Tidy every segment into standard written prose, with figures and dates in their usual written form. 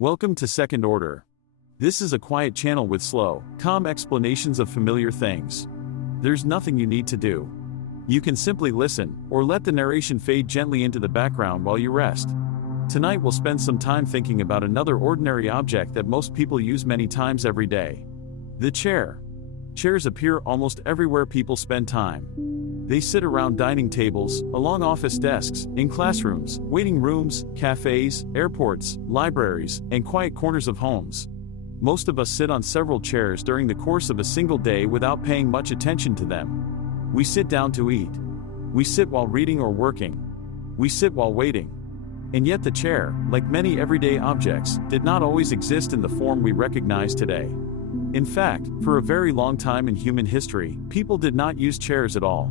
Welcome to Second Order. This is a quiet channel with slow, calm explanations of familiar things. There's nothing you need to do. You can simply listen, or let the narration fade gently into the background while you rest. Tonight we'll spend some time thinking about another ordinary object that most people use many times every day. The chair. Chairs appear almost everywhere people spend time. They sit around dining tables, along office desks, in classrooms, waiting rooms, cafes, airports, libraries, and quiet corners of homes. Most of us sit on several chairs during the course of a single day without paying much attention to them. We sit down to eat. We sit while reading or working. We sit while waiting. And yet the chair, like many everyday objects, did not always exist in the form we recognize today. In fact, for a very long time in human history, people did not use chairs at all.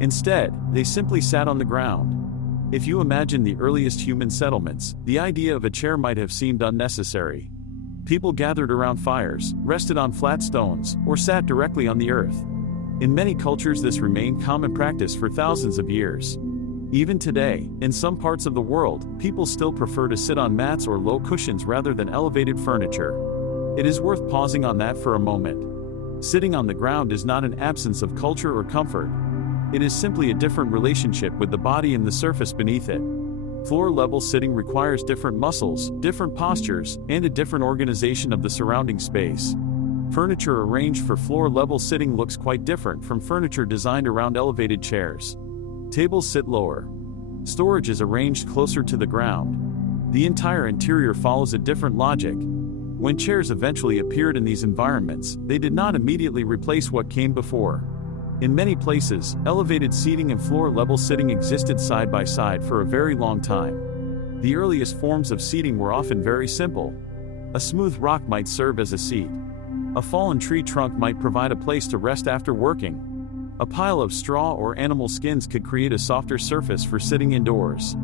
Instead, they simply sat on the ground. If you imagine the earliest human settlements, the idea of a chair might have seemed unnecessary. People gathered around fires, rested on flat stones, or sat directly on the earth. In many cultures this remained common practice for thousands of years. Even today, in some parts of the world, people still prefer to sit on mats or low cushions rather than elevated furniture. It is worth pausing on that for a moment. Sitting on the ground is not an absence of culture or comfort. It is simply a different relationship with the body and the surface beneath it. Floor-level sitting requires different muscles, different postures, and a different organization of the surrounding space. Furniture arranged for floor-level sitting looks quite different from furniture designed around elevated chairs. Tables sit lower. Storage is arranged closer to the ground. The entire interior follows a different logic. When chairs eventually appeared in these environments, they did not immediately replace what came before. In many places, elevated seating and floor-level sitting existed side by side for a very long time. The earliest forms of seating were often very simple. A smooth rock might serve as a seat. A fallen tree trunk might provide a place to rest after working. A pile of straw or animal skins could create a softer surface for sitting indoors.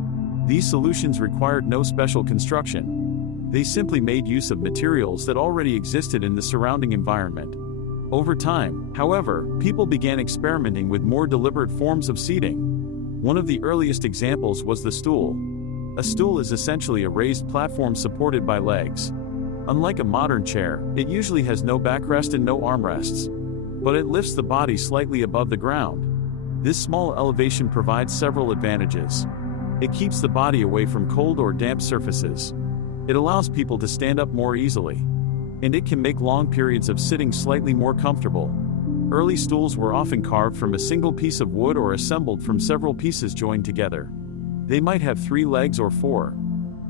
These solutions required no special construction. They simply made use of materials that already existed in the surrounding environment. Over time, however, people began experimenting with more deliberate forms of seating. One of the earliest examples was the stool. A stool is essentially a raised platform supported by legs. Unlike a modern chair, it usually has no backrest and no armrests. But it lifts the body slightly above the ground. This small elevation provides several advantages. It keeps the body away from cold or damp surfaces. It allows people to stand up more easily. And it can make long periods of sitting slightly more comfortable. Early stools were often carved from a single piece of wood or assembled from several pieces joined together. They might have 3 legs or 4.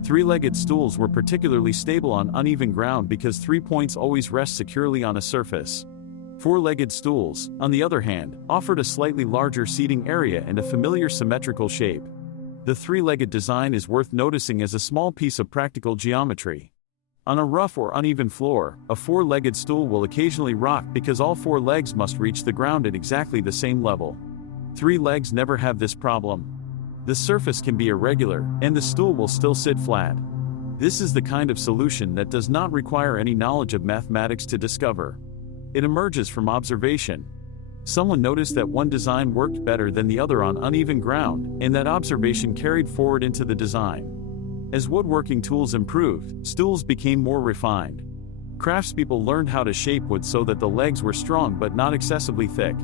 3-legged stools were particularly stable on uneven ground because 3 points always rest securely on a surface. 4-legged stools, on the other hand, offered a slightly larger seating area and a familiar symmetrical shape. The 3-legged design is worth noticing as a small piece of practical geometry. On a rough or uneven floor, a 4-legged stool will occasionally rock because all 4 legs must reach the ground at exactly the same level. 3 legs never have this problem. The surface can be irregular, and the stool will still sit flat. This is the kind of solution that does not require any knowledge of mathematics to discover. It emerges from observation. Someone noticed that one design worked better than the other on uneven ground, and that observation carried forward into the design. As woodworking tools improved, stools became more refined. Craftspeople learned how to shape wood so that the legs were strong but not excessively thick.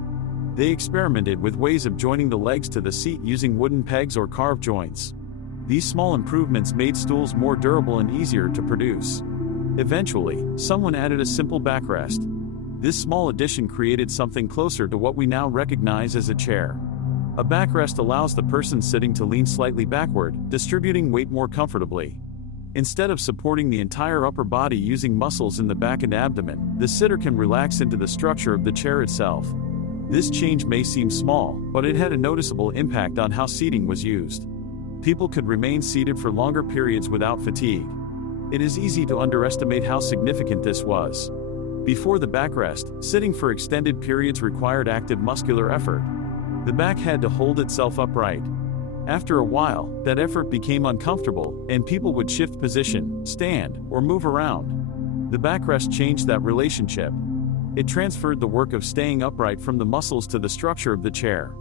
They experimented with ways of joining the legs to the seat using wooden pegs or carved joints. These small improvements made stools more durable and easier to produce. Eventually, someone added a simple backrest. This small addition created something closer to what we now recognize as a chair. A backrest allows the person sitting to lean slightly backward, distributing weight more comfortably. Instead of supporting the entire upper body using muscles in the back and abdomen, the sitter can relax into the structure of the chair itself. This change may seem small, but it had a noticeable impact on how seating was used. People could remain seated for longer periods without fatigue. It is easy to underestimate how significant this was. Before the backrest, sitting for extended periods required active muscular effort. The back had to hold itself upright. After a while, that effort became uncomfortable, and people would shift position, stand, or move around. The backrest changed that relationship. It transferred the work of staying upright from the muscles to the structure of the chair.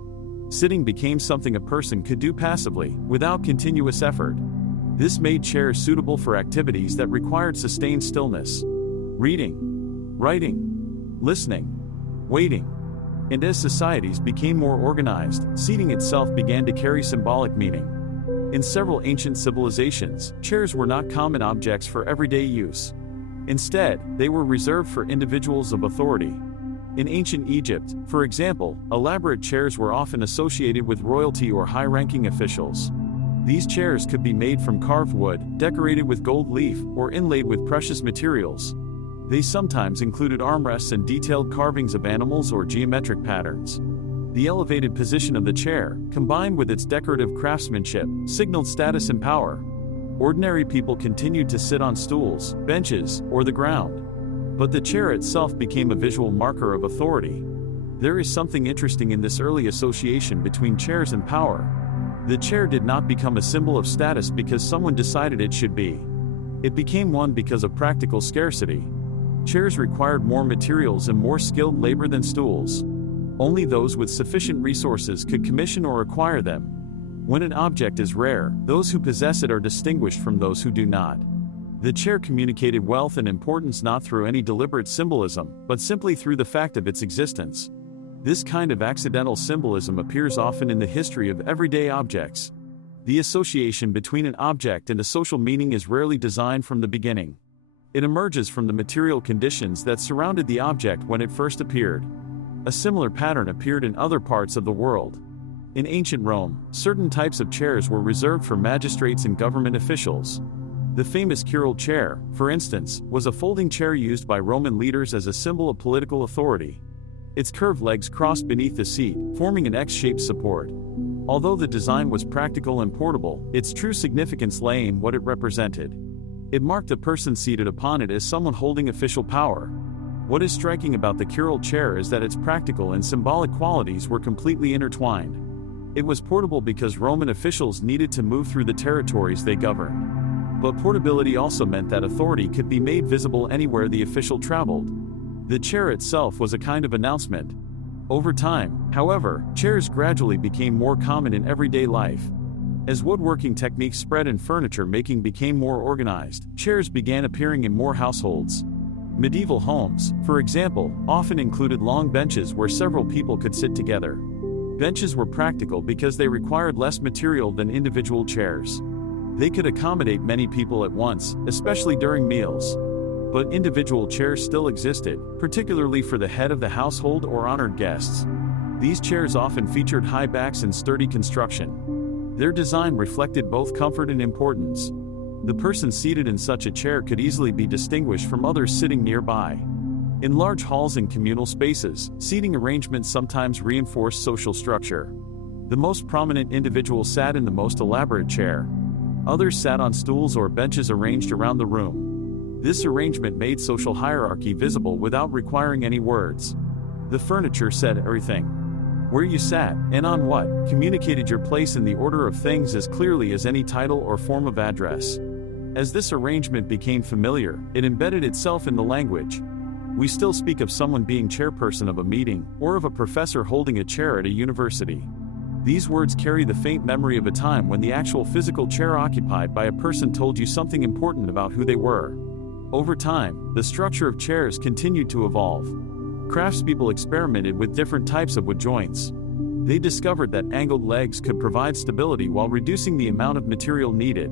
Sitting became something a person could do passively, without continuous effort. This made chairs suitable for activities that required sustained stillness. Reading, writing, listening, waiting. And as societies became more organized, seating itself began to carry symbolic meaning. In several ancient civilizations, chairs were not common objects for everyday use. Instead, they were reserved for individuals of authority. In ancient Egypt, for example, elaborate chairs were often associated with royalty or high-ranking officials. These chairs could be made from carved wood, decorated with gold leaf, or inlaid with precious materials. They sometimes included armrests and detailed carvings of animals or geometric patterns. The elevated position of the chair, combined with its decorative craftsmanship, signaled status and power. Ordinary people continued to sit on stools, benches, or the ground. But the chair itself became a visual marker of authority. There is something interesting in this early association between chairs and power. The chair did not become a symbol of status because someone decided it should be. It became one because of practical scarcity. Chairs required more materials and more skilled labor than stools. Only those with sufficient resources could commission or acquire them. When an object is rare, those who possess it are distinguished from those who do not. The chair communicated wealth and importance not through any deliberate symbolism, but simply through the fact of its existence. This kind of accidental symbolism appears often in the history of everyday objects. The association between an object and a social meaning is rarely designed from the beginning. It emerges from the material conditions that surrounded the object when it first appeared. A similar pattern appeared in other parts of the world. In ancient Rome, certain types of chairs were reserved for magistrates and government officials. The famous curule chair, for instance, was a folding chair used by Roman leaders as a symbol of political authority. Its curved legs crossed beneath the seat, forming an X-shaped support. Although the design was practical and portable, its true significance lay in what it represented. It marked the person seated upon it as someone holding official power. What is striking about the curule chair is that its practical and symbolic qualities were completely intertwined. It was portable because Roman officials needed to move through the territories they governed. But portability also meant that authority could be made visible anywhere the official traveled. The chair itself was a kind of announcement. Over time, however, chairs gradually became more common in everyday life. As woodworking techniques spread and furniture making became more organized, chairs began appearing in more households. Medieval homes, for example, often included long benches where several people could sit together. Benches were practical because they required less material than individual chairs. They could accommodate many people at once, especially during meals. But individual chairs still existed, particularly for the head of the household or honored guests. These chairs often featured high backs and sturdy construction. Their design reflected both comfort and importance. The person seated in such a chair could easily be distinguished from others sitting nearby. In large halls and communal spaces, seating arrangements sometimes reinforced social structure. The most prominent individual sat in the most elaborate chair. Others sat on stools or benches arranged around the room. This arrangement made social hierarchy visible without requiring any words. The furniture said everything. Where you sat, and on what, communicated your place in the order of things as clearly as any title or form of address. As this arrangement became familiar, it embedded itself in the language. We still speak of someone being chairperson of a meeting, or of a professor holding a chair at a university. These words carry the faint memory of a time when the actual physical chair occupied by a person told you something important about who they were. Over time, the structure of chairs continued to evolve. Craftspeople experimented with different types of wood joints. They discovered that angled legs could provide stability while reducing the amount of material needed.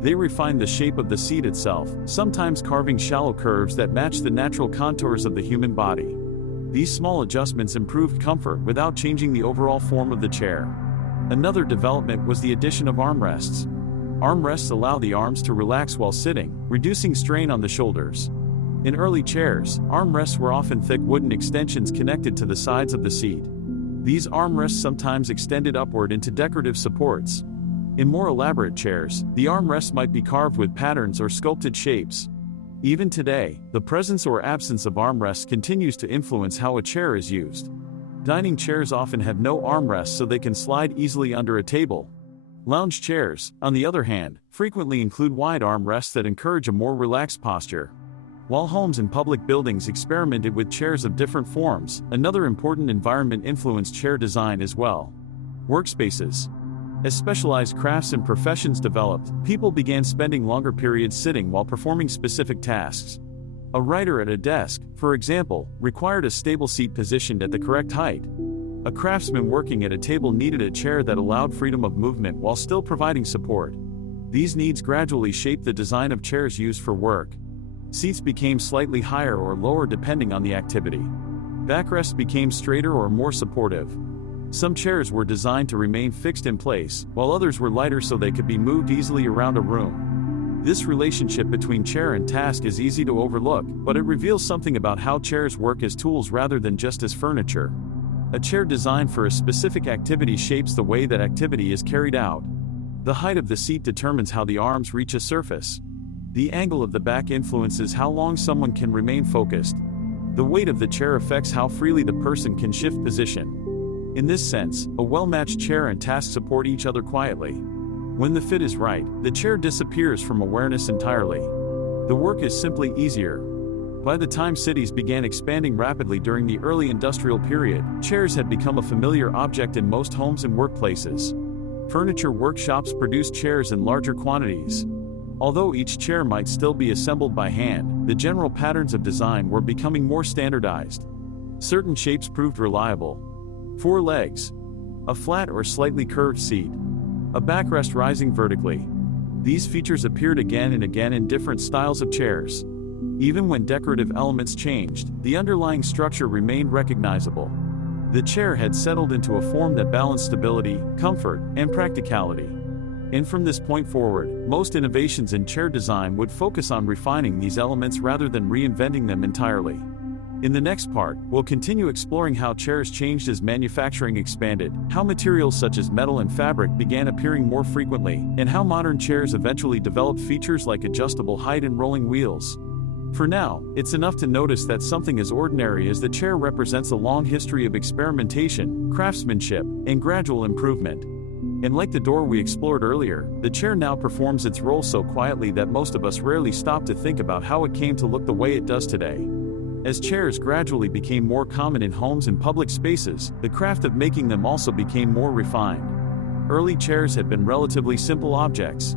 They refined the shape of the seat itself, sometimes carving shallow curves that matched the natural contours of the human body. These small adjustments improved comfort without changing the overall form of the chair. Another development was the addition of armrests. Armrests allow the arms to relax while sitting, reducing strain on the shoulders. In early chairs, armrests were often thick wooden extensions connected to the sides of the seat. These armrests sometimes extended upward into decorative supports. In more elaborate chairs, the armrests might be carved with patterns or sculpted shapes. Even today, the presence or absence of armrests continues to influence how a chair is used. Dining chairs often have no armrests so they can slide easily under a table. Lounge chairs, on the other hand, frequently include wide armrests that encourage a more relaxed posture. While homes and public buildings experimented with chairs of different forms, another important environment influenced chair design as well. Workspaces. As specialized crafts and professions developed, people began spending longer periods sitting while performing specific tasks. A writer at a desk, for example, required a stable seat positioned at the correct height. A craftsman working at a table needed a chair that allowed freedom of movement while still providing support. These needs gradually shaped the design of chairs used for work. Seats became slightly higher or lower depending on the activity. Backrests became straighter or more supportive. Some chairs were designed to remain fixed in place, while others were lighter so they could be moved easily around a room. This relationship between chair and task is easy to overlook, but it reveals something about how chairs work as tools rather than just as furniture. A chair designed for a specific activity shapes the way that activity is carried out. The height of the seat determines how the arms reach a surface. The angle of the back influences how long someone can remain focused. The weight of the chair affects how freely the person can shift position. In this sense, a well-matched chair and task support each other quietly. When the fit is right, the chair disappears from awareness entirely. The work is simply easier. By the time cities began expanding rapidly during the early industrial period, chairs had become a familiar object in most homes and workplaces. Furniture workshops produced chairs in larger quantities. Although each chair might still be assembled by hand, the general patterns of design were becoming more standardized. Certain shapes proved reliable. 4 legs. A flat or slightly curved seat. A backrest rising vertically. These features appeared again and again in different styles of chairs. Even when decorative elements changed, the underlying structure remained recognizable. The chair had settled into a form that balanced stability, comfort, and practicality. And from this point forward, most innovations in chair design would focus on refining these elements rather than reinventing them entirely. In the next part, we'll continue exploring how chairs changed as manufacturing expanded, how materials such as metal and fabric began appearing more frequently, and how modern chairs eventually developed features like adjustable height and rolling wheels. For now, it's enough to notice that something as ordinary as the chair represents a long history of experimentation, craftsmanship, and gradual improvement. And like the door we explored earlier, the chair now performs its role so quietly that most of us rarely stop to think about how it came to look the way it does today. As chairs gradually became more common in homes and public spaces, the craft of making them also became more refined. Early chairs had been relatively simple objects.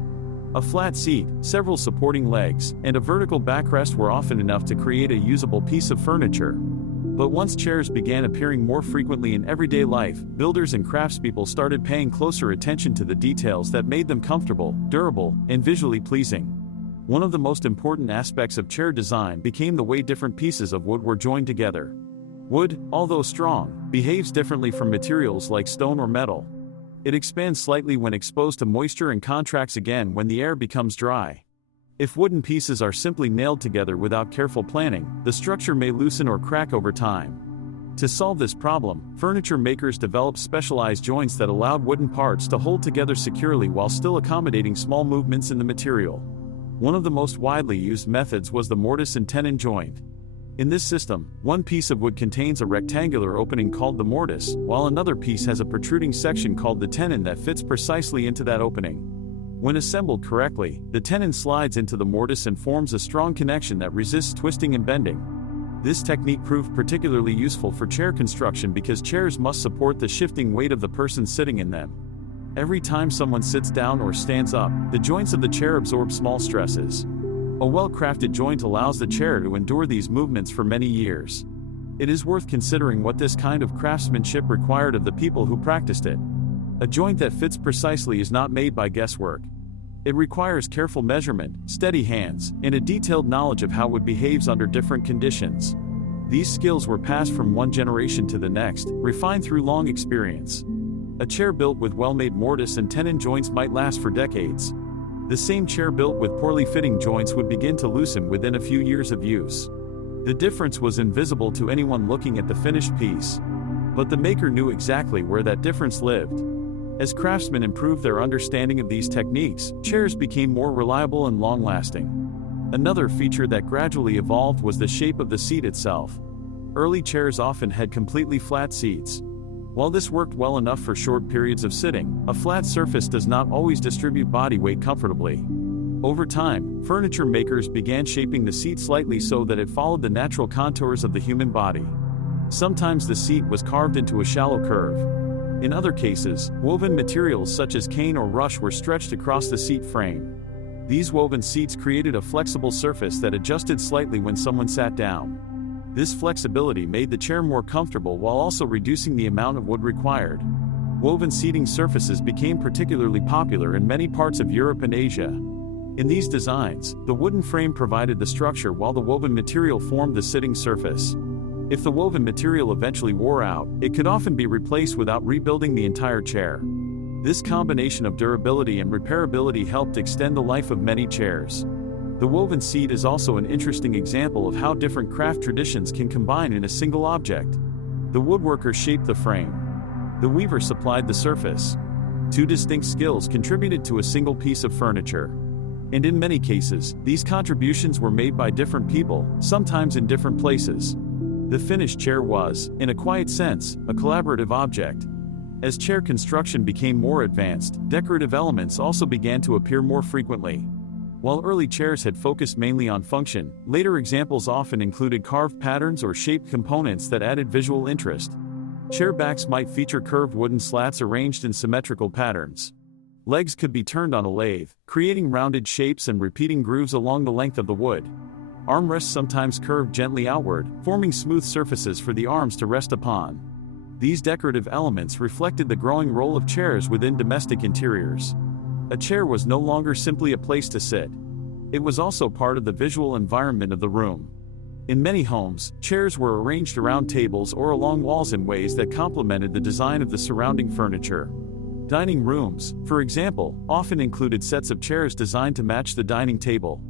A flat seat, several supporting legs, and a vertical backrest were often enough to create a usable piece of furniture. But once chairs began appearing more frequently in everyday life, builders and craftspeople started paying closer attention to the details that made them comfortable, durable, and visually pleasing. One of the most important aspects of chair design became the way different pieces of wood were joined together. Wood, although strong, behaves differently from materials like stone or metal. It expands slightly when exposed to moisture and contracts again when the air becomes dry. If wooden pieces are simply nailed together without careful planning, the structure may loosen or crack over time. To solve this problem, furniture makers developed specialized joints that allowed wooden parts to hold together securely while still accommodating small movements in the material. One of the most widely used methods was the mortise and tenon joint. In this system, one piece of wood contains a rectangular opening called the mortise, while another piece has a protruding section called the tenon that fits precisely into that opening. When assembled correctly, the tenon slides into the mortise and forms a strong connection that resists twisting and bending. This technique proved particularly useful for chair construction because chairs must support the shifting weight of the person sitting in them. Every time someone sits down or stands up, the joints of the chair absorb small stresses. A well-crafted joint allows the chair to endure these movements for many years. It is worth considering what this kind of craftsmanship required of the people who practiced it. A joint that fits precisely is not made by guesswork. It requires careful measurement, steady hands, and a detailed knowledge of how wood behaves under different conditions. These skills were passed from one generation to the next, refined through long experience. A chair built with well-made mortise and tenon joints might last for decades. The same chair built with poorly fitting joints would begin to loosen within a few years of use. The difference was invisible to anyone looking at the finished piece. But the maker knew exactly where that difference lived. As craftsmen improved their understanding of these techniques, chairs became more reliable and long-lasting. Another feature that gradually evolved was the shape of the seat itself. Early chairs often had completely flat seats. While this worked well enough for short periods of sitting, a flat surface does not always distribute body weight comfortably. Over time, furniture makers began shaping the seat slightly so that it followed the natural contours of the human body. Sometimes the seat was carved into a shallow curve. In other cases, woven materials such as cane or rush were stretched across the seat frame. These woven seats created a flexible surface that adjusted slightly when someone sat down. This flexibility made the chair more comfortable while also reducing the amount of wood required. Woven seating surfaces became particularly popular in many parts of Europe and Asia. In these designs, the wooden frame provided the structure while the woven material formed the sitting surface. If the woven material eventually wore out, it could often be replaced without rebuilding the entire chair. This combination of durability and repairability helped extend the life of many chairs. The woven seat is also an interesting example of how different craft traditions can combine in a single object. The woodworker shaped the frame. The weaver supplied the surface. Two distinct skills contributed to a single piece of furniture. And in many cases, these contributions were made by different people, sometimes in different places. The finished chair was, in a quiet sense, a collaborative object. As chair construction became more advanced, decorative elements also began to appear more frequently. While early chairs had focused mainly on function, later examples often included carved patterns or shaped components that added visual interest. Chair backs might feature curved wooden slats arranged in symmetrical patterns. Legs could be turned on a lathe, creating rounded shapes and repeating grooves along the length of the wood. Armrests sometimes curved gently outward, forming smooth surfaces for the arms to rest upon. These decorative elements reflected the growing role of chairs within domestic interiors. A chair was no longer simply a place to sit. It was also part of the visual environment of the room. In many homes, chairs were arranged around tables or along walls in ways that complemented the design of the surrounding furniture. Dining rooms, for example, often included sets of chairs designed to match the dining table.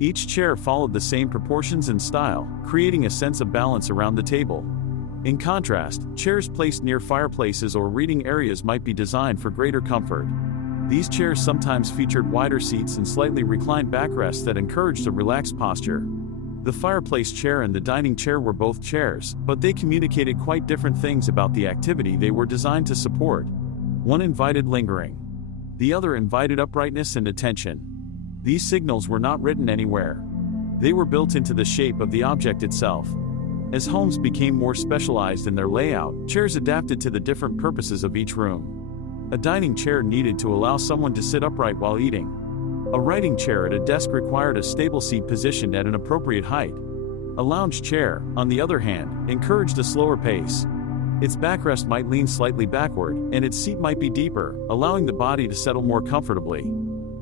Each chair followed the same proportions and style, creating a sense of balance around the table. In contrast, chairs placed near fireplaces or reading areas might be designed for greater comfort. These chairs sometimes featured wider seats and slightly reclined backrests that encouraged a relaxed posture. The fireplace chair and the dining chair were both chairs, but they communicated quite different things about the activity they were designed to support. One invited lingering. The other invited uprightness and attention. These signals were not written anywhere. They were built into the shape of the object itself. As homes became more specialized in their layout, chairs adapted to the different purposes of each room. A dining chair needed to allow someone to sit upright while eating. A writing chair at a desk required a stable seat positioned at an appropriate height. A lounge chair, on the other hand, encouraged a slower pace. Its backrest might lean slightly backward, and its seat might be deeper, allowing the body to settle more comfortably.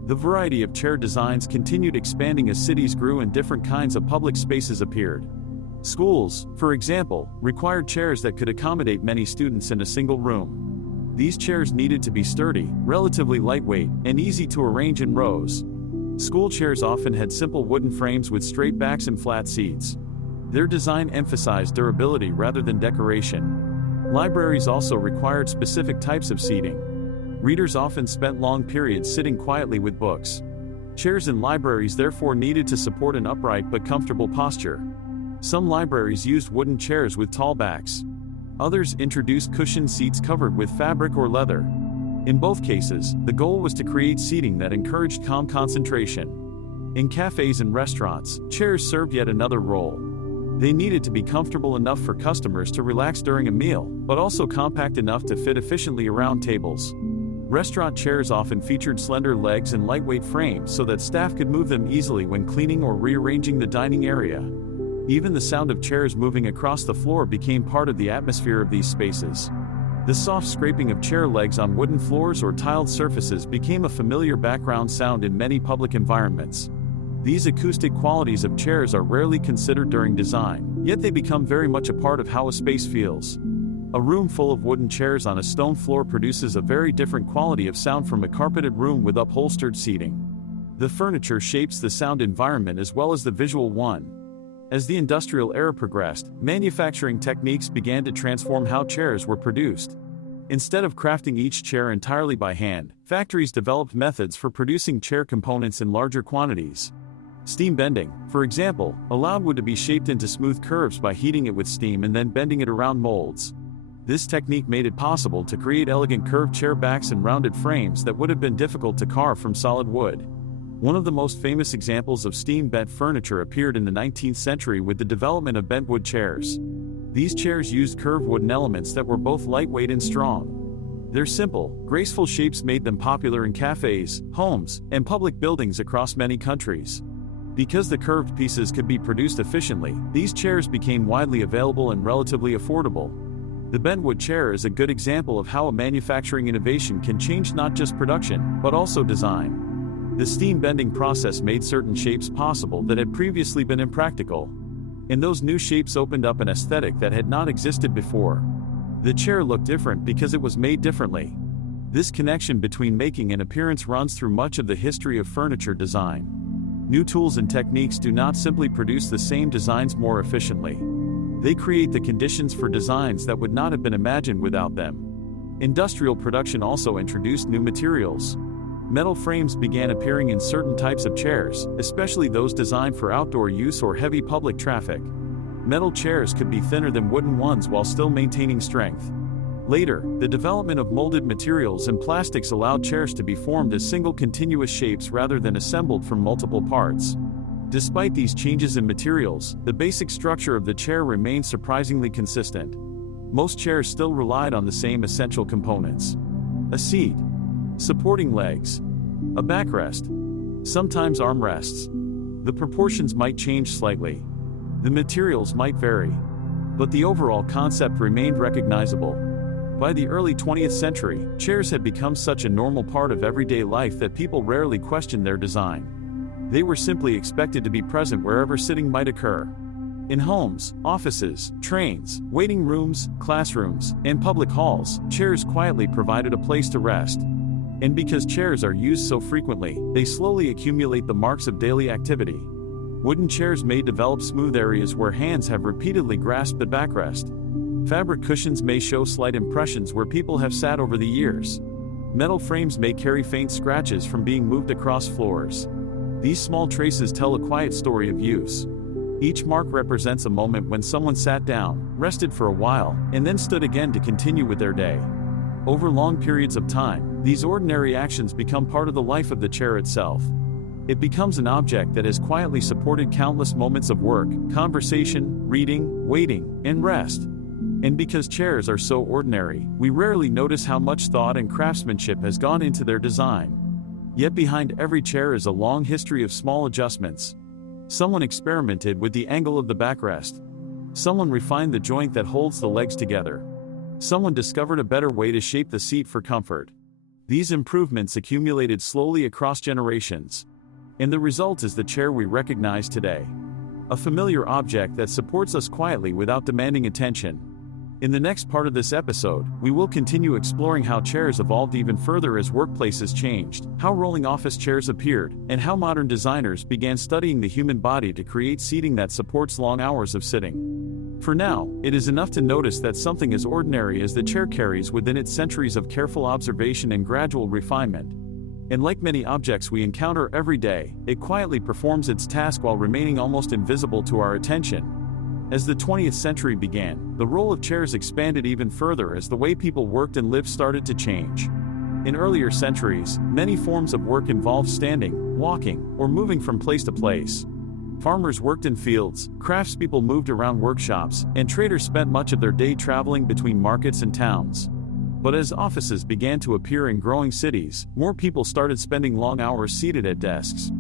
The variety of chair designs continued expanding as cities grew and different kinds of public spaces appeared. Schools, for example, required chairs that could accommodate many students in a single room. These chairs needed to be sturdy, relatively lightweight, and easy to arrange in rows. School chairs often had simple wooden frames with straight backs and flat seats. Their design emphasized durability rather than decoration. Libraries also required specific types of seating. Readers often spent long periods sitting quietly with books. Chairs in libraries therefore needed to support an upright but comfortable posture. Some libraries used wooden chairs with tall backs. Others introduced cushioned seats covered with fabric or leather. In both cases, the goal was to create seating that encouraged calm concentration. In cafes and restaurants, chairs served yet another role. They needed to be comfortable enough for customers to relax during a meal, but also compact enough to fit efficiently around tables. Restaurant chairs often featured slender legs and lightweight frames so that staff could move them easily when cleaning or rearranging the dining area. Even the sound of chairs moving across the floor became part of the atmosphere of these spaces. The soft scraping of chair legs on wooden floors or tiled surfaces became a familiar background sound in many public environments. These acoustic qualities of chairs are rarely considered during design, yet they become very much a part of how a space feels. A room full of wooden chairs on a stone floor produces a very different quality of sound from a carpeted room with upholstered seating. The furniture shapes the sound environment as well as the visual one. As the industrial era progressed, manufacturing techniques began to transform how chairs were produced. Instead of crafting each chair entirely by hand, factories developed methods for producing chair components in larger quantities. Steam bending, for example, allowed wood to be shaped into smooth curves by heating it with steam and then bending it around molds. This technique made it possible to create elegant curved chair backs and rounded frames that would have been difficult to carve from solid wood. One of the most famous examples of steam-bent furniture appeared in the 19th century with the development of bentwood chairs. These chairs used curved wooden elements that were both lightweight and strong. Their simple, graceful shapes made them popular in cafes, homes, and public buildings across many countries. Because the curved pieces could be produced efficiently, these chairs became widely available and relatively affordable. The bentwood chair is a good example of how a manufacturing innovation can change not just production, but also design. The steam bending process made certain shapes possible that had previously been impractical. And those new shapes opened up an aesthetic that had not existed before. The chair looked different because it was made differently. This connection between making and appearance runs through much of the history of furniture design. New tools and techniques do not simply produce the same designs more efficiently. They create the conditions for designs that would not have been imagined without them. Industrial production also introduced new materials. Metal frames began appearing in certain types of chairs, especially those designed for outdoor use or heavy public traffic. Metal chairs could be thinner than wooden ones while still maintaining strength. Later, the development of molded materials and plastics allowed chairs to be formed as single continuous shapes rather than assembled from multiple parts. Despite these changes in materials, the basic structure of the chair remained surprisingly consistent. Most chairs still relied on the same essential components: a seat, supporting legs, a backrest, sometimes armrests. The proportions might change slightly. The materials might vary. But the overall concept remained recognizable. By the early 20th century, chairs had become such a normal part of everyday life that people rarely questioned their design. They were simply expected to be present wherever sitting might occur. In homes, offices, trains, waiting rooms, classrooms, and public halls, chairs quietly provided a place to rest. And because chairs are used so frequently, they slowly accumulate the marks of daily activity. Wooden chairs may develop smooth areas where hands have repeatedly grasped the backrest. Fabric cushions may show slight impressions where people have sat over the years. Metal frames may carry faint scratches from being moved across floors. These small traces tell a quiet story of use. Each mark represents a moment when someone sat down, rested for a while, and then stood again to continue with their day. Over long periods of time, these ordinary actions become part of the life of the chair itself. It becomes an object that has quietly supported countless moments of work, conversation, reading, waiting, and rest. And because chairs are so ordinary, we rarely notice how much thought and craftsmanship has gone into their design. Yet behind every chair is a long history of small adjustments. Someone experimented with the angle of the backrest. Someone refined the joint that holds the legs together. Someone discovered a better way to shape the seat for comfort. These improvements accumulated slowly across generations. And the result is the chair we recognize today. A familiar object that supports us quietly without demanding attention. In the next part of this episode, we will continue exploring how chairs evolved even further as workplaces changed, how rolling office chairs appeared, and how modern designers began studying the human body to create seating that supports long hours of sitting. For now, it is enough to notice that something as ordinary as the chair carries within it centuries of careful observation and gradual refinement. And like many objects we encounter every day, it quietly performs its task while remaining almost invisible to our attention. As the 20th century began, the role of chairs expanded even further as the way people worked and lived started to change. In earlier centuries, many forms of work involved standing, walking, or moving from place to place. Farmers worked in fields, craftspeople moved around workshops, and traders spent much of their day traveling between markets and towns. But as offices began to appear in growing cities, more people started spending long hours seated at desks.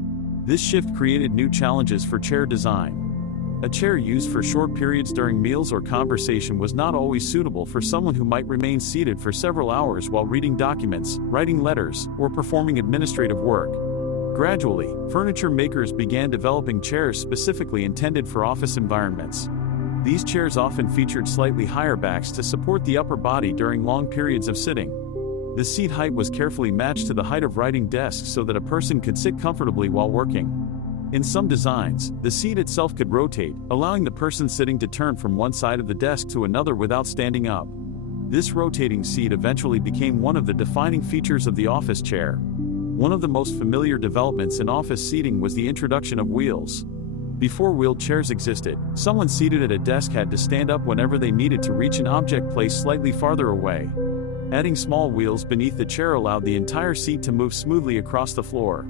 This shift created new challenges for chair design. A chair used for short periods during meals or conversation was not always suitable for someone who might remain seated for several hours while reading documents, writing letters, or performing administrative work. Gradually, furniture makers began developing chairs specifically intended for office environments. These chairs often featured slightly higher backs to support the upper body during long periods of sitting. The seat height was carefully matched to the height of writing desks so that a person could sit comfortably while working. In some designs, the seat itself could rotate, allowing the person sitting to turn from one side of the desk to another without standing up. This rotating seat eventually became one of the defining features of the office chair. One of the most familiar developments in office seating was the introduction of wheels. Before wheeled chairs existed, someone seated at a desk had to stand up whenever they needed to reach an object placed slightly farther away. Adding small wheels beneath the chair allowed the entire seat to move smoothly across the floor.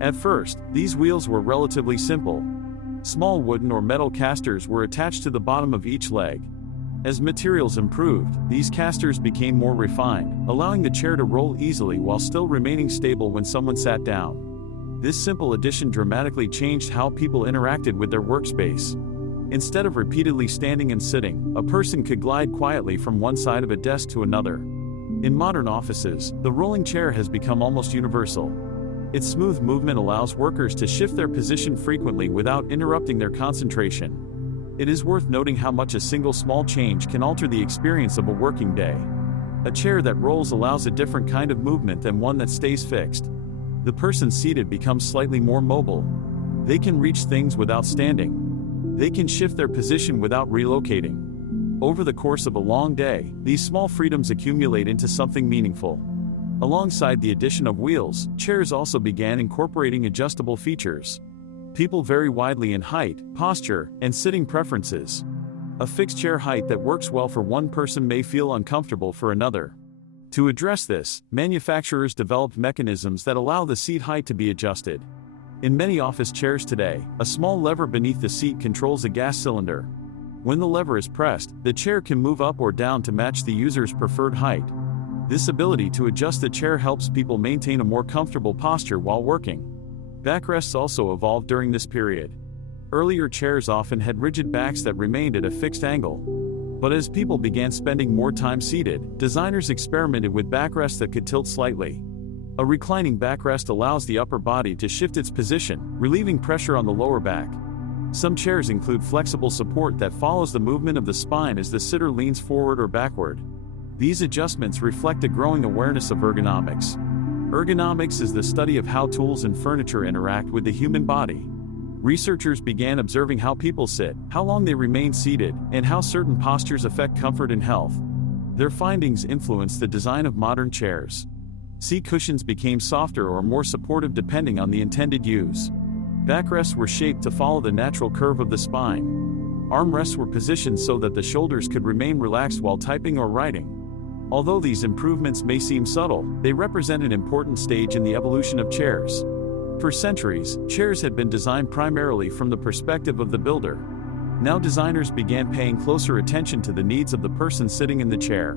At first, these wheels were relatively simple. Small wooden or metal casters were attached to the bottom of each leg. As materials improved, these casters became more refined, allowing the chair to roll easily while still remaining stable when someone sat down. This simple addition dramatically changed how people interacted with their workspace. Instead of repeatedly standing and sitting, a person could glide quietly from one side of a desk to another. In modern offices, the rolling chair has become almost universal. Its smooth movement allows workers to shift their position frequently without interrupting their concentration. It is worth noting how much a single small change can alter the experience of a working day. A chair that rolls allows a different kind of movement than one that stays fixed. The person seated becomes slightly more mobile. They can reach things without standing. They can shift their position without relocating. Over the course of a long day, these small freedoms accumulate into something meaningful. Alongside the addition of wheels, chairs also began incorporating adjustable features. People vary widely in height, posture, and sitting preferences. A fixed chair height that works well for one person may feel uncomfortable for another. To address this, manufacturers developed mechanisms that allow the seat height to be adjusted. In many office chairs today, a small lever beneath the seat controls a gas cylinder. When the lever is pressed, the chair can move up or down to match the user's preferred height. This ability to adjust the chair helps people maintain a more comfortable posture while working. Backrests also evolved during this period. Earlier chairs often had rigid backs that remained at a fixed angle. But as people began spending more time seated, designers experimented with backrests that could tilt slightly. A reclining backrest allows the upper body to shift its position, relieving pressure on the lower back. Some chairs include flexible support that follows the movement of the spine as the sitter leans forward or backward. These adjustments reflect a growing awareness of ergonomics. Ergonomics is the study of how tools and furniture interact with the human body. Researchers began observing how people sit, how long they remain seated, and how certain postures affect comfort and health. Their findings influenced the design of modern chairs. Seat cushions became softer or more supportive depending on the intended use. Backrests were shaped to follow the natural curve of the spine. Armrests were positioned so that the shoulders could remain relaxed while typing or writing. Although these improvements may seem subtle, they represent an important stage in the evolution of chairs. For centuries, chairs had been designed primarily from the perspective of the builder. Now designers began paying closer attention to the needs of the person sitting in the chair.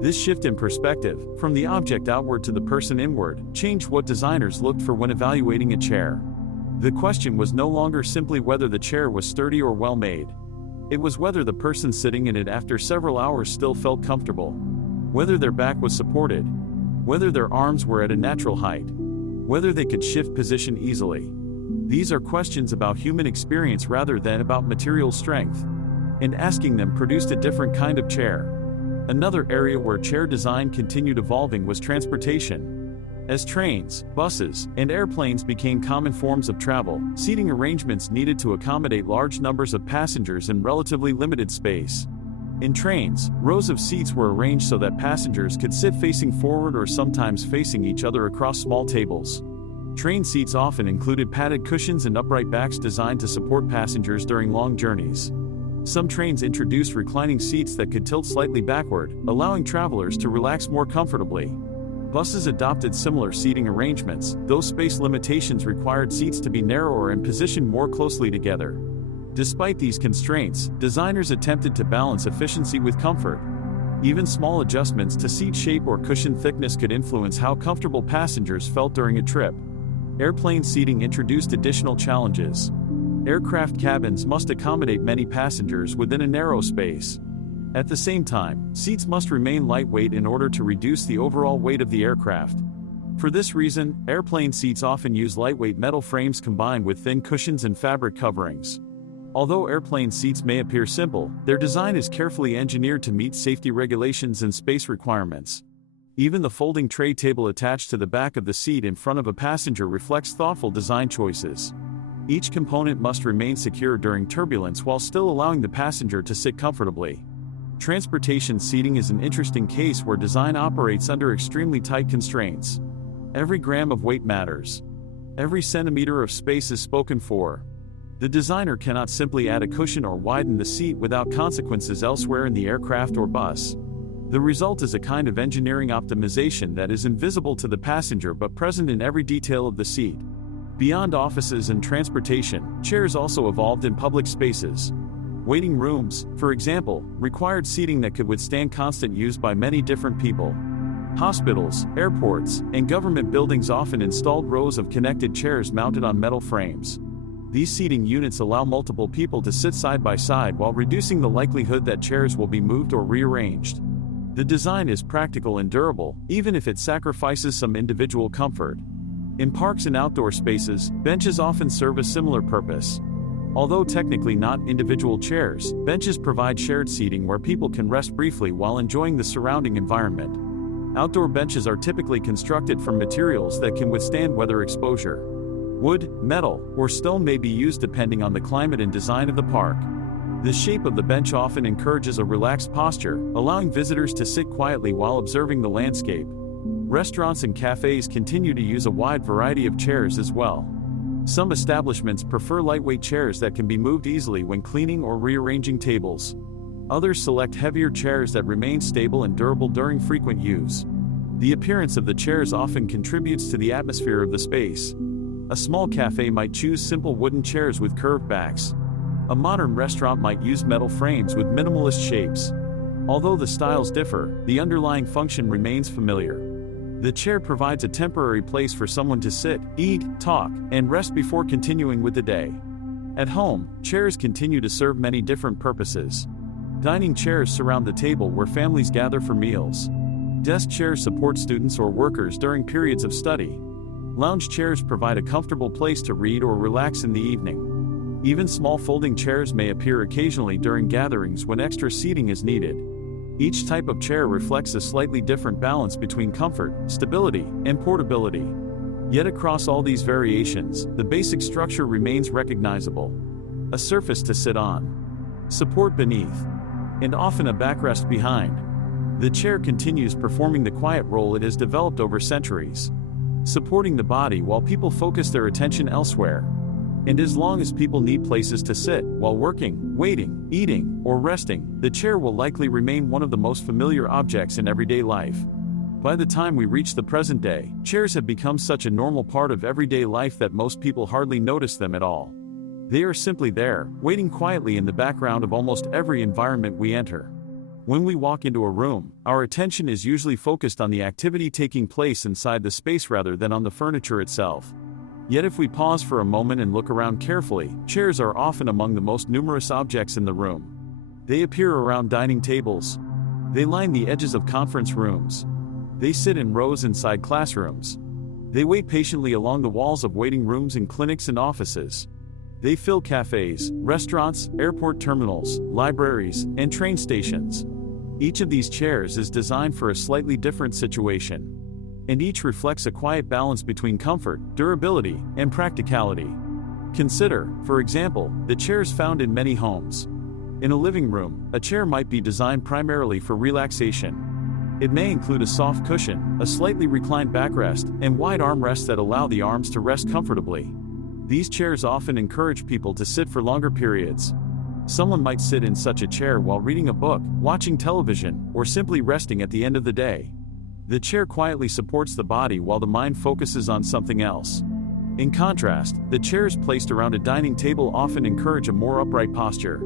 This shift in perspective, from the object outward to the person inward, changed what designers looked for when evaluating a chair. The question was no longer simply whether the chair was sturdy or well made. It was whether the person sitting in it after several hours still felt comfortable. Whether their back was supported, whether their arms were at a natural height, whether they could shift position easily. These are questions about human experience rather than about material strength. And asking them produced a different kind of chair. Another area where chair design continued evolving was transportation. As trains, buses, and airplanes became common forms of travel, seating arrangements needed to accommodate large numbers of passengers in relatively limited space. In trains, rows of seats were arranged so that passengers could sit facing forward or sometimes facing each other across small tables. Train seats often included padded cushions and upright backs designed to support passengers during long journeys. Some trains introduced reclining seats that could tilt slightly backward, allowing travelers to relax more comfortably. Buses adopted similar seating arrangements, though space limitations required seats to be narrower and positioned more closely together. Despite these constraints, designers attempted to balance efficiency with comfort. Even small adjustments to seat shape or cushion thickness could influence how comfortable passengers felt during a trip. Airplane seating introduced additional challenges. Aircraft cabins must accommodate many passengers within a narrow space. At the same time, seats must remain lightweight in order to reduce the overall weight of the aircraft. For this reason, airplane seats often use lightweight metal frames combined with thin cushions and fabric coverings. Although airplane seats may appear simple, their design is carefully engineered to meet safety regulations and space requirements. Even the folding tray table attached to the back of the seat in front of a passenger reflects thoughtful design choices. Each component must remain secure during turbulence while still allowing the passenger to sit comfortably. Transportation seating is an interesting case where design operates under extremely tight constraints. Every gram of weight matters. Every centimeter of space is spoken for. The designer cannot simply add a cushion or widen the seat without consequences elsewhere in the aircraft or bus. The result is a kind of engineering optimization that is invisible to the passenger but present in every detail of the seat. Beyond offices and transportation, chairs also evolved in public spaces. Waiting rooms, for example, required seating that could withstand constant use by many different people. Hospitals, airports, and government buildings often installed rows of connected chairs mounted on metal frames. These seating units allow multiple people to sit side by side while reducing the likelihood that chairs will be moved or rearranged. The design is practical and durable, even if it sacrifices some individual comfort. In parks and outdoor spaces, benches often serve a similar purpose. Although technically not individual chairs, benches provide shared seating where people can rest briefly while enjoying the surrounding environment. Outdoor benches are typically constructed from materials that can withstand weather exposure. Wood, metal, or stone may be used depending on the climate and design of the park. The shape of the bench often encourages a relaxed posture, allowing visitors to sit quietly while observing the landscape. Restaurants and cafes continue to use a wide variety of chairs as well. Some establishments prefer lightweight chairs that can be moved easily when cleaning or rearranging tables. Others select heavier chairs that remain stable and durable during frequent use. The appearance of the chairs often contributes to the atmosphere of the space. A small cafe might choose simple wooden chairs with curved backs. A modern restaurant might use metal frames with minimalist shapes. Although the styles differ, the underlying function remains familiar. The chair provides a temporary place for someone to sit, eat, talk, and rest before continuing with the day. At home, chairs continue to serve many different purposes. Dining chairs surround the table where families gather for meals. Desk chairs support students or workers during periods of study. Lounge chairs provide a comfortable place to read or relax in the evening. Even small folding chairs may appear occasionally during gatherings when extra seating is needed. Each type of chair reflects a slightly different balance between comfort, stability, and portability. Yet across all these variations, the basic structure remains recognizable. A surface to sit on, support beneath, and often a backrest behind. The chair continues performing the quiet role it has developed over centuries, supporting the body while people focus their attention elsewhere. And as long as people need places to sit while working, waiting, eating, or resting, the chair will likely remain one of the most familiar objects in everyday life. By the time we reach the present day, chairs have become such a normal part of everyday life that most people hardly notice them at all. They are simply there, waiting quietly in the background of almost every environment we enter. When we walk into a room, our attention is usually focused on the activity taking place inside the space rather than on the furniture itself. Yet if we pause for a moment and look around carefully, chairs are often among the most numerous objects in the room. They appear around dining tables. They line the edges of conference rooms. They sit in rows inside classrooms. They wait patiently along the walls of waiting rooms in clinics and offices. They fill cafes, restaurants, airport terminals, libraries, and train stations. Each of these chairs is designed for a slightly different situation. And each reflects a quiet balance between comfort, durability, and practicality. Consider, for example, the chairs found in many homes. In a living room, a chair might be designed primarily for relaxation. It may include a soft cushion, a slightly reclined backrest, and wide armrests that allow the arms to rest comfortably. These chairs often encourage people to sit for longer periods. Someone might sit in such a chair while reading a book, watching television, or simply resting at the end of the day. The chair quietly supports the body while the mind focuses on something else. In contrast, the chairs placed around a dining table often encourage a more upright posture.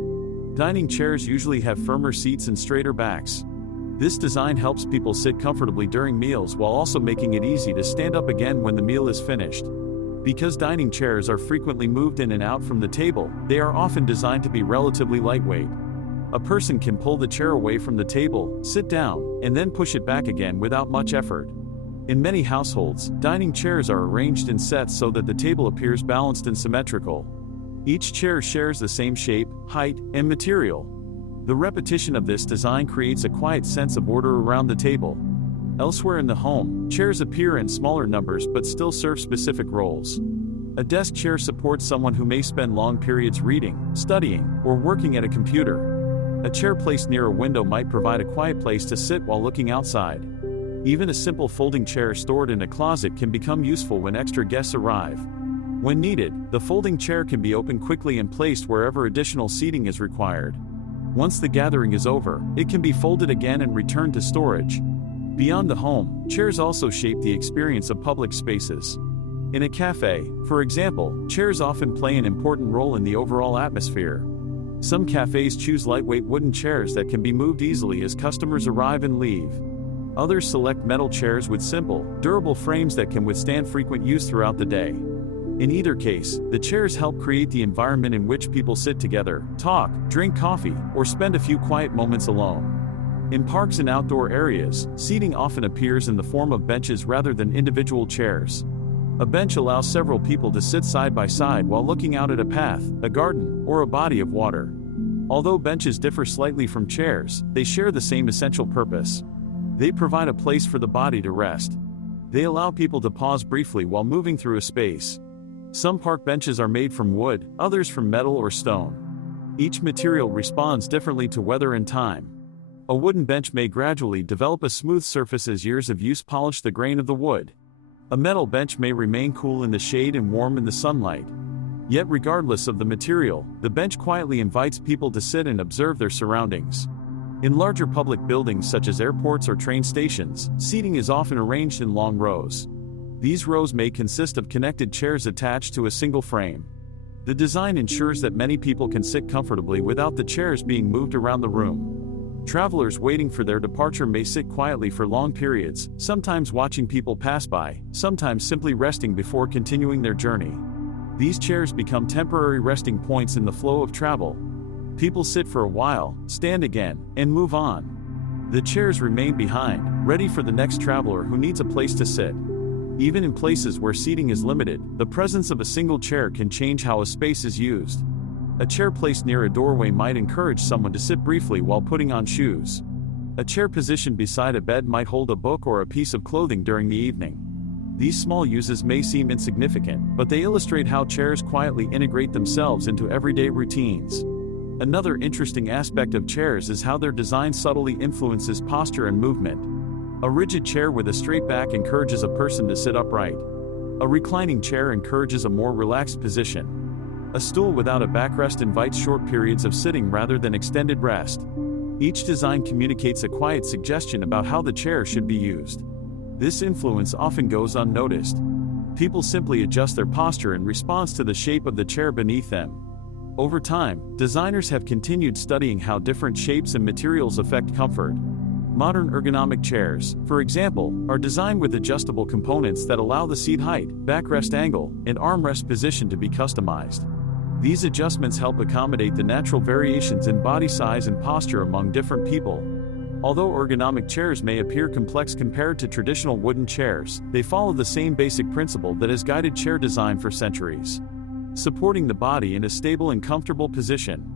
Dining chairs usually have firmer seats and straighter backs. This design helps people sit comfortably during meals while also making it easy to stand up again when the meal is finished. Because dining chairs are frequently moved in and out from the table, they are often designed to be relatively lightweight. A person can pull the chair away from the table, sit down, and then push it back again without much effort. In many households, dining chairs are arranged in sets so that the table appears balanced and symmetrical. Each chair shares the same shape, height, and material. The repetition of this design creates a quiet sense of order around the table. Elsewhere in the home, chairs appear in smaller numbers but still serve specific roles. A desk chair supports someone who may spend long periods reading, studying, or working at a computer. A chair placed near a window might provide a quiet place to sit while looking outside. Even a simple folding chair stored in a closet can become useful when extra guests arrive. When needed, the folding chair can be opened quickly and placed wherever additional seating is required. Once the gathering is over, it can be folded again and returned to storage. Beyond the home, chairs also shape the experience of public spaces. In a cafe, for example, chairs often play an important role in the overall atmosphere. Some cafes choose lightweight wooden chairs that can be moved easily as customers arrive and leave. Others select metal chairs with simple, durable frames that can withstand frequent use throughout the day. In either case, the chairs help create the environment in which people sit together, talk, drink coffee, or spend a few quiet moments alone. In parks and outdoor areas, seating often appears in the form of benches rather than individual chairs. A bench allows several people to sit side by side while looking out at a path, a garden, or a body of water. Although benches differ slightly from chairs, they share the same essential purpose. They provide a place for the body to rest. They allow people to pause briefly while moving through a space. Some park benches are made from wood, others from metal or stone. Each material responds differently to weather and time. A wooden bench may gradually develop a smooth surface as years of use polish the grain of the wood. A metal bench may remain cool in the shade and warm in the sunlight. Yet regardless of the material, the bench quietly invites people to sit and observe their surroundings. In larger public buildings such as airports or train stations, seating is often arranged in long rows. These rows may consist of connected chairs attached to a single frame. The design ensures that many people can sit comfortably without the chairs being moved around the room. Travelers waiting for their departure may sit quietly for long periods, sometimes watching people pass by, sometimes simply resting before continuing their journey. These chairs become temporary resting points in the flow of travel. People sit for a while, stand again, and move on. The chairs remain behind, ready for the next traveler who needs a place to sit. Even in places where seating is limited, the presence of a single chair can change how a space is used. A chair placed near a doorway might encourage someone to sit briefly while putting on shoes. A chair positioned beside a bed might hold a book or a piece of clothing during the evening. These small uses may seem insignificant, but they illustrate how chairs quietly integrate themselves into everyday routines. Another interesting aspect of chairs is how their design subtly influences posture and movement. A rigid chair with a straight back encourages a person to sit upright. A reclining chair encourages a more relaxed position. A stool without a backrest invites short periods of sitting rather than extended rest. Each design communicates a quiet suggestion about how the chair should be used. This influence often goes unnoticed. People simply adjust their posture in response to the shape of the chair beneath them. Over time, designers have continued studying how different shapes and materials affect comfort. Modern ergonomic chairs, for example, are designed with adjustable components that allow the seat height, backrest angle, and armrest position to be customized. These adjustments help accommodate the natural variations in body size and posture among different people. Although ergonomic chairs may appear complex compared to traditional wooden chairs, they follow the same basic principle that has guided chair design for centuries: supporting the body in a stable and comfortable position.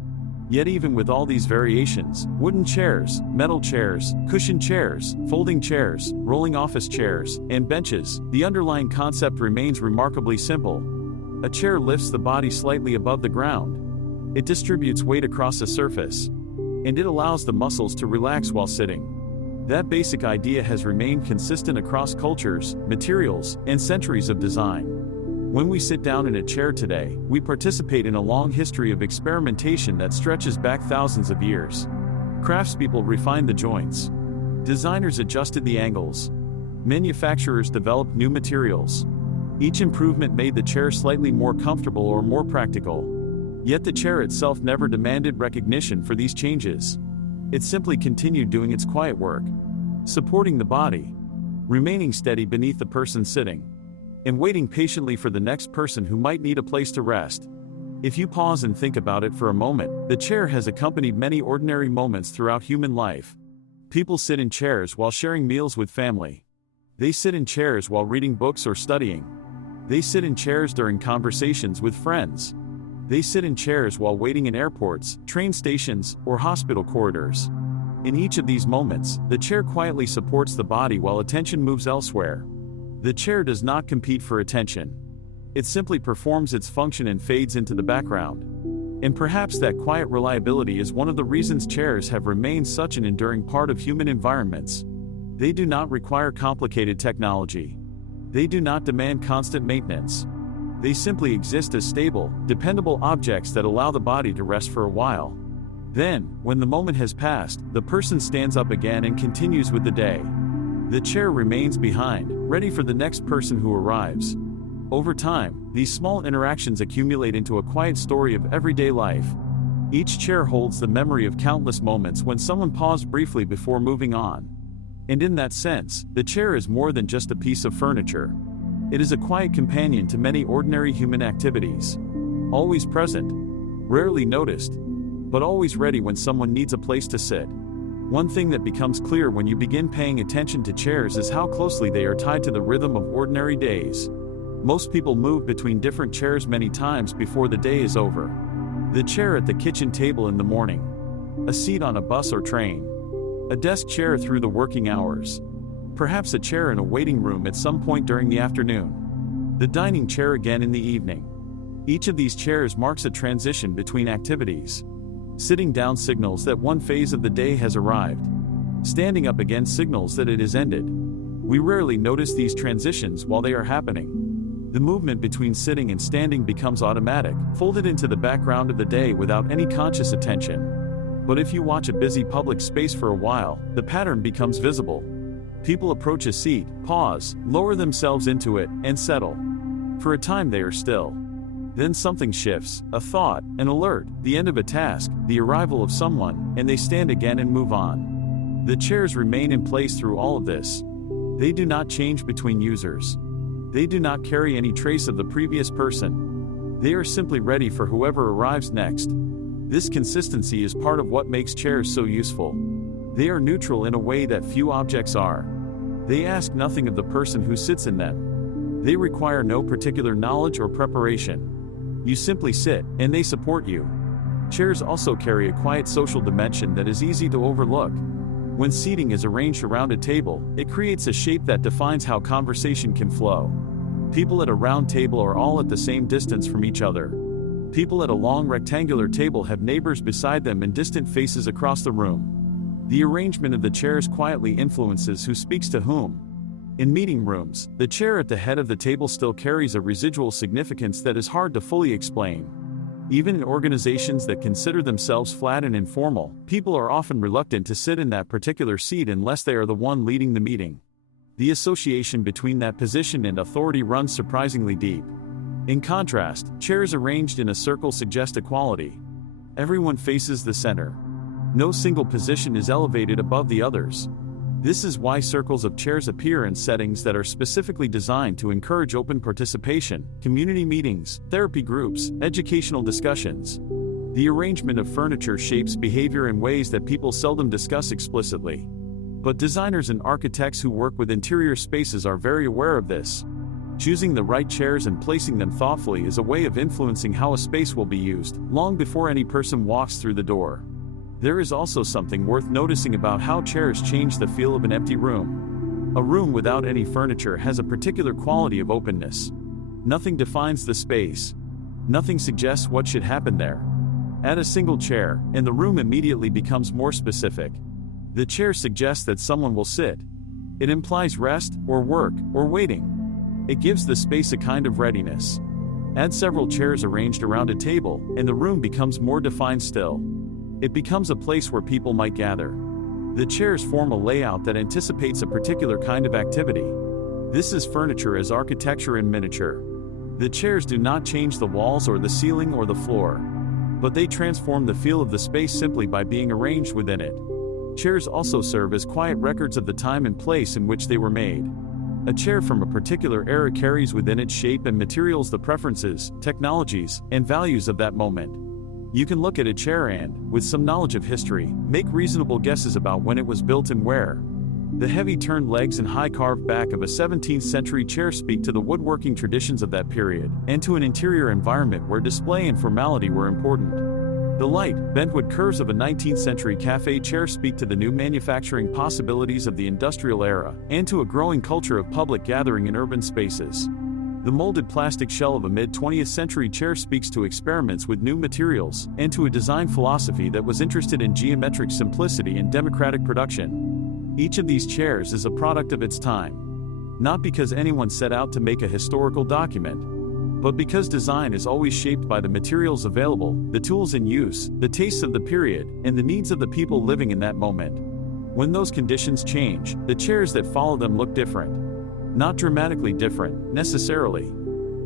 Yet even with all these variations, wooden chairs, metal chairs, cushioned chairs, folding chairs, rolling office chairs, and benches, the underlying concept remains remarkably simple. A chair lifts the body slightly above the ground. It distributes weight across a surface. And it allows the muscles to relax while sitting. That basic idea has remained consistent across cultures, materials, and centuries of design. When we sit down in a chair today, we participate in a long history of experimentation that stretches back thousands of years. Craftspeople refined the joints. Designers adjusted the angles. Manufacturers developed new materials. Each improvement made the chair slightly more comfortable or more practical. Yet the chair itself never demanded recognition for these changes. It simply continued doing its quiet work, supporting the body, remaining steady beneath the person sitting, and waiting patiently for the next person who might need a place to rest. If you pause and think about it for a moment, the chair has accompanied many ordinary moments throughout human life. People sit in chairs while sharing meals with family. They sit in chairs while reading books or studying. They sit in chairs during conversations with friends. They sit in chairs while waiting in airports, train stations, or hospital corridors. In each of these moments, the chair quietly supports the body while attention moves elsewhere. The chair does not compete for attention. It simply performs its function and fades into the background. And perhaps that quiet reliability is one of the reasons chairs have remained such an enduring part of human environments. They do not require complicated technology. They do not demand constant maintenance. They simply exist as stable, dependable objects that allow the body to rest for a while. Then, when the moment has passed, the person stands up again and continues with the day. The chair remains behind, ready for the next person who arrives. Over time, these small interactions accumulate into a quiet story of everyday life. Each chair holds the memory of countless moments when someone paused briefly before moving on. And in that sense, the chair is more than just a piece of furniture. It is a quiet companion to many ordinary human activities. Always present, rarely noticed, but always ready when someone needs a place to sit. One thing that becomes clear when you begin paying attention to chairs is how closely they are tied to the rhythm of ordinary days. Most people move between different chairs many times before the day is over. The chair at the kitchen table in the morning, a seat on a bus or train, a desk chair through the working hours, perhaps a chair in a waiting room at some point during the afternoon, the dining chair again in the evening. Each of these chairs marks a transition between activities. Sitting down signals that one phase of the day has arrived. Standing up again signals that it is ended. We rarely notice these transitions while they are happening. The movement between sitting and standing becomes automatic, folded into the background of the day without any conscious attention. But if you watch a busy public space for a while, the pattern becomes visible. People approach a seat, pause, lower themselves into it, and settle. For a time they are still. Then something shifts, a thought, an alert, the end of a task, the arrival of someone, and they stand again and move on. The chairs remain in place through all of this. They do not change between users. They do not carry any trace of the previous person. They are simply ready for whoever arrives next. This consistency is part of what makes chairs so useful. They are neutral in a way that few objects are. They ask nothing of the person who sits in them. They require no particular knowledge or preparation. You simply sit, and they support you. Chairs also carry a quiet social dimension that is easy to overlook. When seating is arranged around a table, it creates a shape that defines how conversation can flow. People at a round table are all at the same distance from each other. People at a long rectangular table have neighbors beside them and distant faces across the room. The arrangement of the chairs quietly influences who speaks to whom. In meeting rooms, the chair at the head of the table still carries a residual significance that is hard to fully explain. Even in organizations that consider themselves flat and informal, people are often reluctant to sit in that particular seat unless they are the one leading the meeting. The association between that position and authority runs surprisingly deep. In contrast, chairs arranged in a circle suggest equality. Everyone faces the center. No single position is elevated above the others. This is why circles of chairs appear in settings that are specifically designed to encourage open participation, community meetings, therapy groups, educational discussions. The arrangement of furniture shapes behavior in ways that people seldom discuss explicitly. But designers and architects who work with interior spaces are very aware of this. Choosing the right chairs and placing them thoughtfully is a way of influencing how a space will be used, long before any person walks through the door. There is also something worth noticing about how chairs change the feel of an empty room. A room without any furniture has a particular quality of openness. Nothing defines the space. Nothing suggests what should happen there. Add a single chair, and the room immediately becomes more specific. The chair suggests that someone will sit. It implies rest, or work, or waiting. It gives the space a kind of readiness. Add several chairs arranged around a table, and the room becomes more defined still. It becomes a place where people might gather. The chairs form a layout that anticipates a particular kind of activity. This is furniture as architecture in miniature. The chairs do not change the walls or the ceiling or the floor, but they transform the feel of the space simply by being arranged within it. Chairs also serve as quiet records of the time and place in which they were made. A chair from a particular era carries within its shape and materials the preferences, technologies, and values of that moment. You can look at a chair and, with some knowledge of history, make reasonable guesses about when it was built and where. The heavy turned legs and high carved back of a 17th century chair speak to the woodworking traditions of that period, and to an interior environment where display and formality were important. The light, bentwood curves of a 19th century cafe chair speak to the new manufacturing possibilities of the industrial era, and to a growing culture of public gathering in urban spaces. The molded plastic shell of a mid-20th century chair speaks to experiments with new materials, and to a design philosophy that was interested in geometric simplicity and democratic production. Each of these chairs is a product of its time. Not because anyone set out to make a historical document, but because design is always shaped by the materials available, the tools in use, the tastes of the period, and the needs of the people living in that moment. When those conditions change, the chairs that follow them look different. Not dramatically different, necessarily.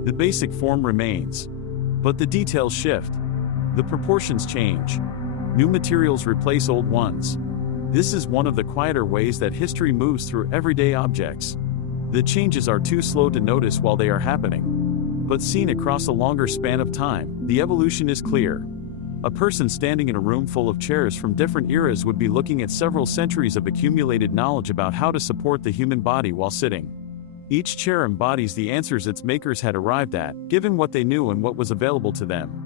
The basic form remains. But the details shift. The proportions change. New materials replace old ones. This is one of the quieter ways that history moves through everyday objects. The changes are too slow to notice while they are happening. But seen across a longer span of time, the evolution is clear. A person standing in a room full of chairs from different eras would be looking at several centuries of accumulated knowledge about how to support the human body while sitting. Each chair embodies the answers its makers had arrived at, given what they knew and what was available to them.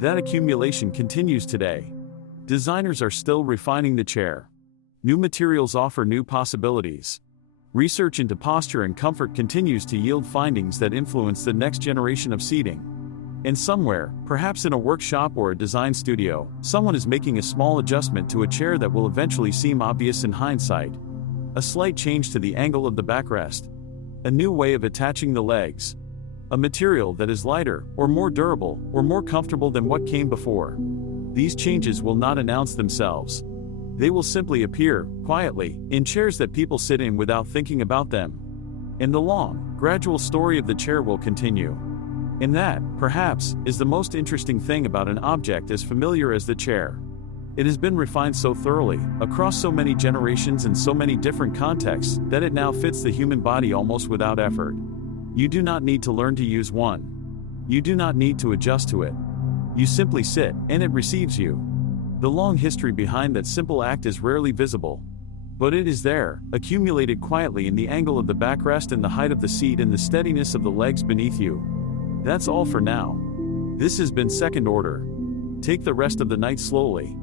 That accumulation continues today. Designers are still refining the chair. New materials offer new possibilities. Research into posture and comfort continues to yield findings that influence the next generation of seating. And somewhere, perhaps in a workshop or a design studio, someone is making a small adjustment to a chair that will eventually seem obvious in hindsight. A slight change to the angle of the backrest. A new way of attaching the legs. A material that is lighter, or more durable, or more comfortable than what came before. These changes will not announce themselves. They will simply appear, quietly, in chairs that people sit in without thinking about them. And the long, gradual story of the chair will continue. And that, perhaps, is the most interesting thing about an object as familiar as the chair. It has been refined so thoroughly, across so many generations and so many different contexts, that it now fits the human body almost without effort. You do not need to learn to use one. You do not need to adjust to it. You simply sit, and it receives you. The long history behind that simple act is rarely visible. But it is there, accumulated quietly in the angle of the backrest and the height of the seat and the steadiness of the legs beneath you. That's all for now. This has been Second Order. Take the rest of the night slowly.